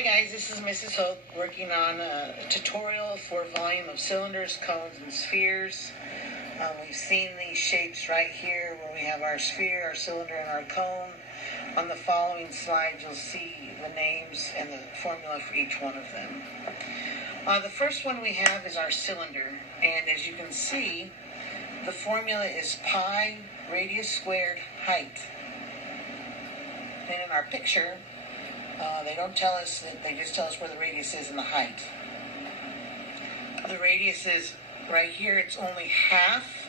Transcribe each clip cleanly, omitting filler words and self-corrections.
Hi guys, this is Mrs. Hope working on a tutorial for volume of cylinders, cones, and spheres. We've seen these shapes right here where we have our sphere, our cylinder, and our cone. On the following slide you'll see the names and the formula for each one of them. The first one we have is our cylinder, and as you can see, the formula is pi radius squared height. And in our picture, they don't tell us that, they just tell us where the radius is and the height. The radius is right here, it's only half.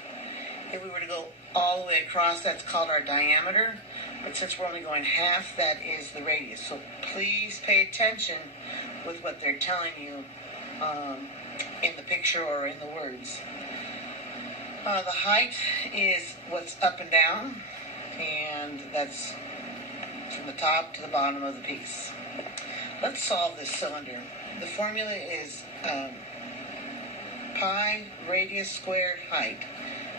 If we were to go all the way across, that's called our diameter. But since we're only going half, that is the radius. So please pay attention with what they're telling you in the picture or in the words. The height is what's up and down, and that's from the top to the bottom of the piece. Let's solve this cylinder. The formula is pi radius squared height.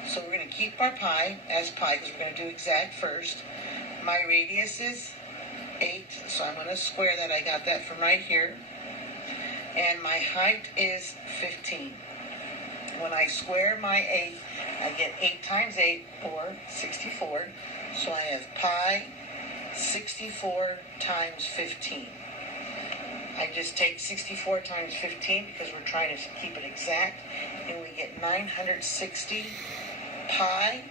So we're going to keep our pi as pi because we're going to do exact first. My radius is 8, so I'm going to square that. I got that from right here. And my height is 15. When I square my 8, I get 8 times 8, or 64. So I have pi 64 times 15. I just take 64 times 15 because we're trying to keep it exact, and we get 960 pi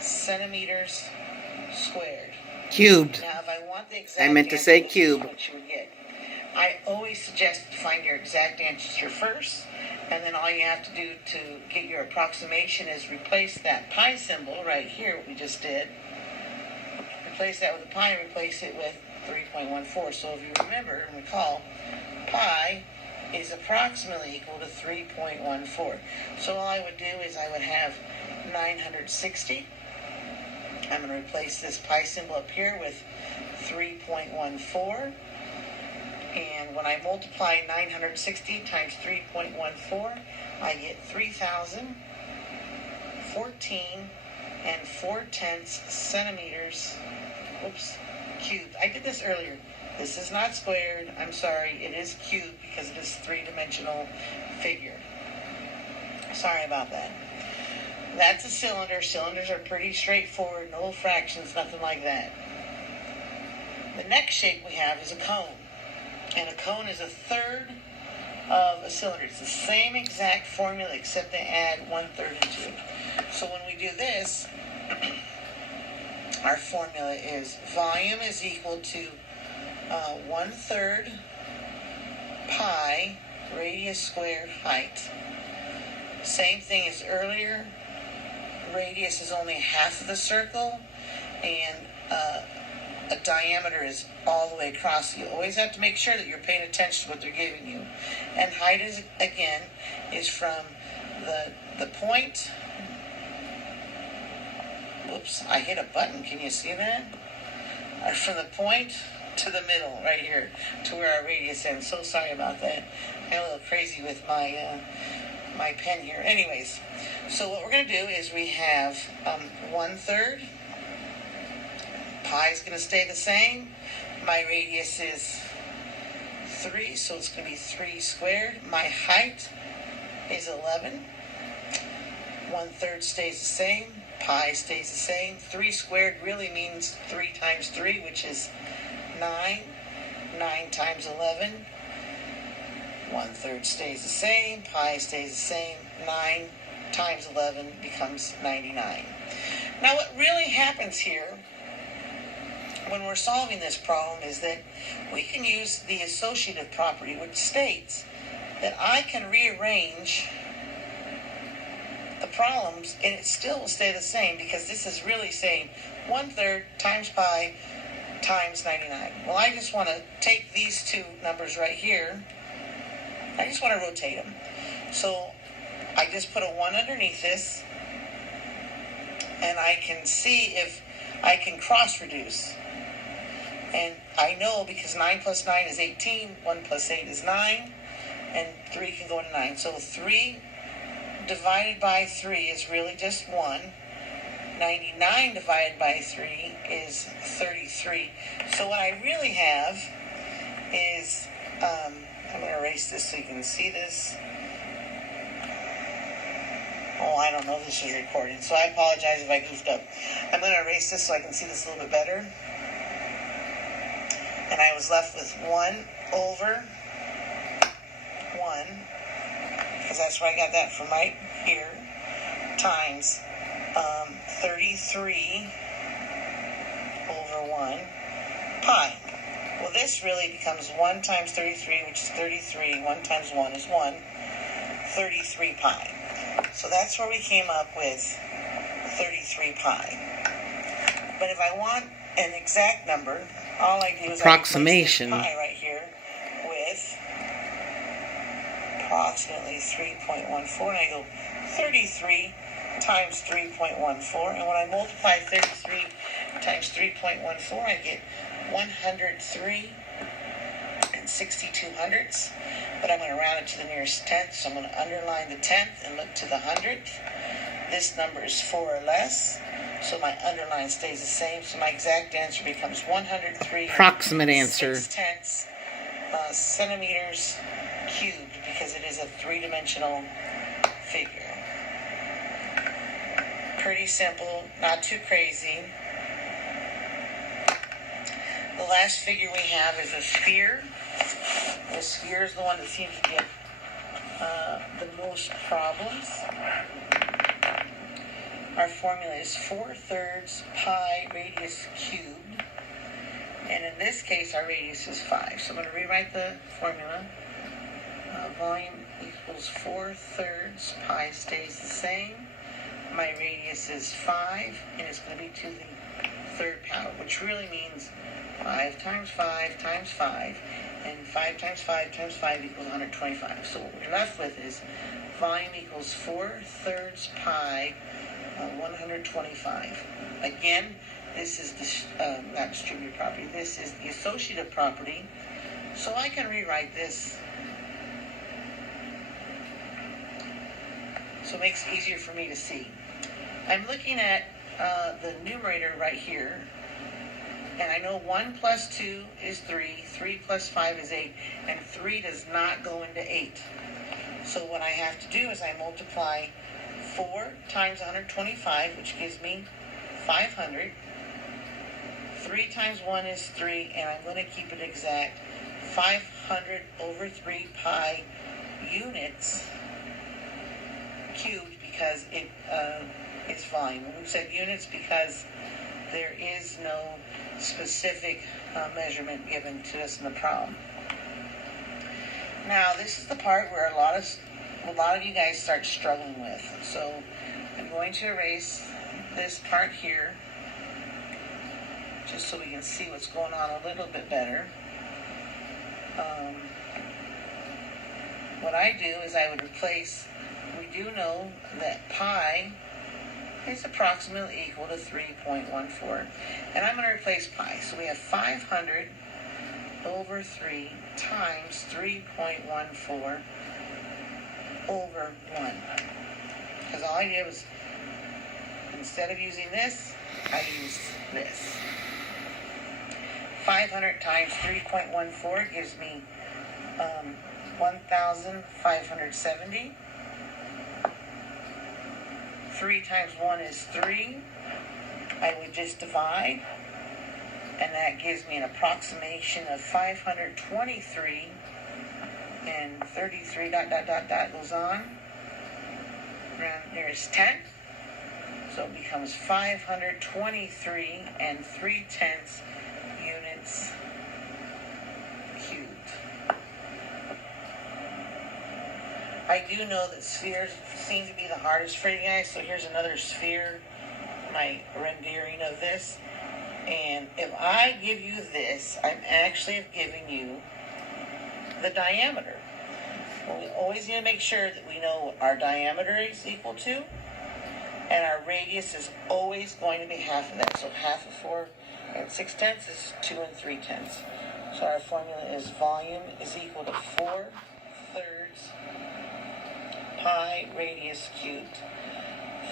centimeters squared. Cubed. Now, if I want the exact I meant to answer, say this cube. is what you would get. I always suggest to find your exact answer first, and then all you have to do to get your approximation is replace that pi symbol right here, what we just did. Replace that with a pi and replace it with 3.14. So if you remember and recall, pi is approximately equal to 3.14. So all I would do is I would have 960. I'm going to replace this pi symbol up here with 3.14. And when I multiply 960 times 3.14, I get 3,014 and 4/10 centimeters. Oops, cubed. I did this earlier. This is not squared. I'm sorry. It is cubed because it is a three-dimensional figure. Sorry about that. That's a cylinder. Cylinders are pretty straightforward. No fractions, nothing like that. The next shape we have is a cone. And a cone is a third of a cylinder. It's the same exact formula except they add 1/3 into it. So when we do this, our formula is volume is equal to 1/3 pi radius squared height. Same thing as earlier. Radius is only half of the circle, and a diameter is all the way across. You always have to make sure that you're paying attention to what they're giving you. And height is, again, is from the point. Whoops, I hit a button. Can you see that? From the point to the middle, right here, to where our radius ends. So sorry about that. I'm a little crazy with my my pen here. Anyways, so what we're going to do is we have 1/3. Pi is going to stay the same. My radius is 3, so it's going to be 3 squared. My height is 11. 1/3 stays the same. Pi stays the same. 3 squared really means 3 times 3, which is 9. 9 times 11. 1/3 stays the same. Pi stays the same. 9 times 11 becomes 99. Now what really happens here when we're solving this problem is that we can use the associative property, which states that I can rearrange the problems and it still will stay the same, because this is really saying 1/3 times pi times 99. Well, I just want to take these two numbers right here. I just want to rotate them. So I just put a 1 underneath this, and I can see if I can cross reduce. And I know because 9 plus 9 is 18, 1 plus 8 is 9, and 3 can go into 9. So 3 divided by 3 is really just 1. 99 divided by 3 is 33. So what I really have is, I'm going to erase this so you can see this. Oh, I don't know if this is recording, so I apologize if I goofed up. I'm going to erase this so I can see this a little bit better. And I was left with 1 over 1, because that's where I got that from right here, times 33 over 1 pi. Well, this really becomes 1 times 33, which is 33. 1 times 1 is 1. 33 pi. So that's where we came up with 33 pi. But if I want an exact number, all I do is approximation. I replace this pi right here with approximately 3.14, and I go 33 times 3.14, and when I multiply 33 times 3.14, I get 103 and 62 hundredths. But I'm going to round it to the nearest tenth, so I'm going to underline the tenth and look to the hundredth. This number is 4 or less, so my underline stays the same, so my exact answer becomes 103 approximate answer 6/10 centimeters cubed, because it is a three-dimensional figure. Pretty simple, not too crazy. The last figure we have is a sphere. The sphere is the one that seems to get the most problems. Our formula is 4/3 pi radius cubed. And in this case, our radius is 5. So I'm going to rewrite the formula. Volume equals 4/3. Pi stays the same. My radius is 5, and it's going to be to the third power, which really means 5 times 5 times 5. And 5 times 5 times 5 equals 125. So what we're left with is volume equals 4/3 pi 125. Again, this is the not distributed property. This is the associative property. So I can rewrite this so it makes it easier for me to see. I'm looking at the numerator right here. And I know 1 plus 2 is 3, 3 plus 5 is 8, and 3 does not go into 8. So what I have to do is I multiply 4 times 125, which gives me 500. 3 times 1 is 3, and I'm going to keep it exact. 500 over 3 pi units cubed, because it's volume. We've said units because there is no specific measurement given to us in the problem. Now, this is the part where a lot of you guys start struggling with. So I'm going to erase this part here, just so we can see what's going on a little bit better. What I do is I would replace, we do know that pi is approximately equal to 3.14. And I'm going to replace pi. So we have 500 over 3 times 3.14 over 1. Because all I did was, instead of using this, I used this. 500 times 3.14 gives me 1,570. 3 times 1 is 3. I would just divide, and that gives me an approximation of 523, and 33 ... goes on. And there's 10. So it becomes 523 and 3/10 units cubed. I do know that spheres seem to be the hardest for you guys, so here's another sphere, my rendering of this. And if I give you this, I'm actually giving you the diameter. Well, we always need to make sure that we know what our diameter is equal to, and our radius is always going to be half of that. So half of 4 6/10 is 2 3/10. So our formula is volume is equal to 4/3 pi radius cubed.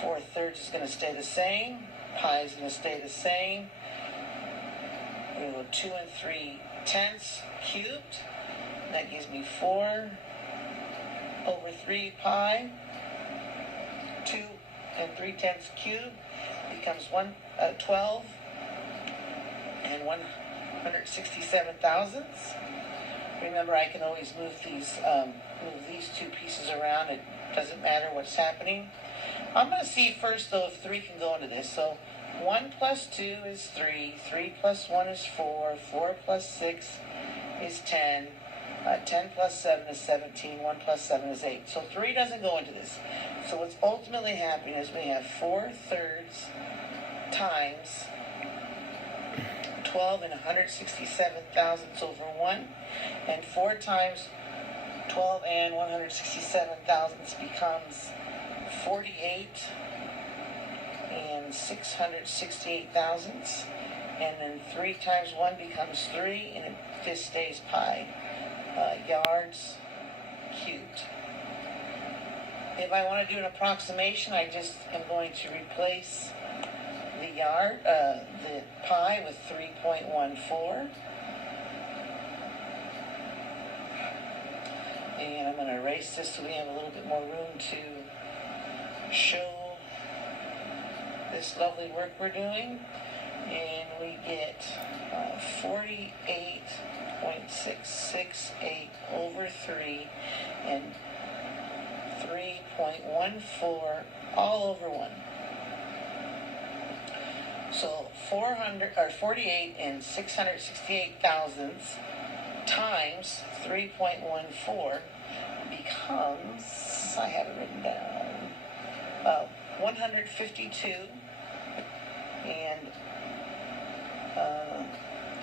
4/3 is going to stay the same. Pi is going to stay the same. we're going to go 2 3/10 cubed. That gives me 4/3 pi. 2 3/10 cubed becomes 12 167 thousandths. Remember, I can always move these two pieces around. It doesn't matter what's happening. I'm going to see first, though, if 3 can go into this. So 1 plus 2 is 3. 3 plus 1 is 4. 4 plus 6 is 10. 10 plus 7 is 17. 1 plus 7 is 8. So 3 doesn't go into this. So what's ultimately happening is we have 4/3 times 12 and 167 thousandths over 1. And 4 times 12 and 167 thousandths becomes 48 and 668 thousandths. And then 3 times 1 becomes 3, and it just stays pi. Yards cubed. If I want to do an approximation, I just am going to replace the pi with 3.14. And I'm going to erase this so we have a little bit more room to show this lovely work we're doing. And we get 48.668 over 3 and 3.14 all over 1. So 48 and 668 thousandths times 3.14 becomes, I have it written down, 152 and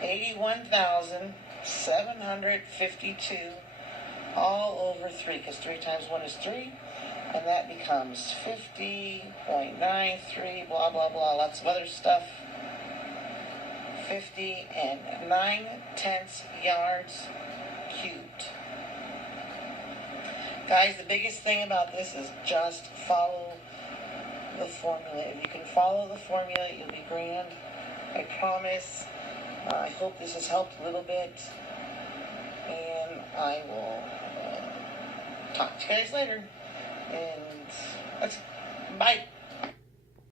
81,752 all over 3, because 3 times 1 is 3, and that becomes 50.93, blah, blah, blah, lots of other stuff. 50 and 9/10 yards cubed. Guys, the biggest thing about this is just follow the formula. If you can follow the formula, you'll be grand. I promise. I hope this has helped a little bit. And I will talk to you guys later. And bye.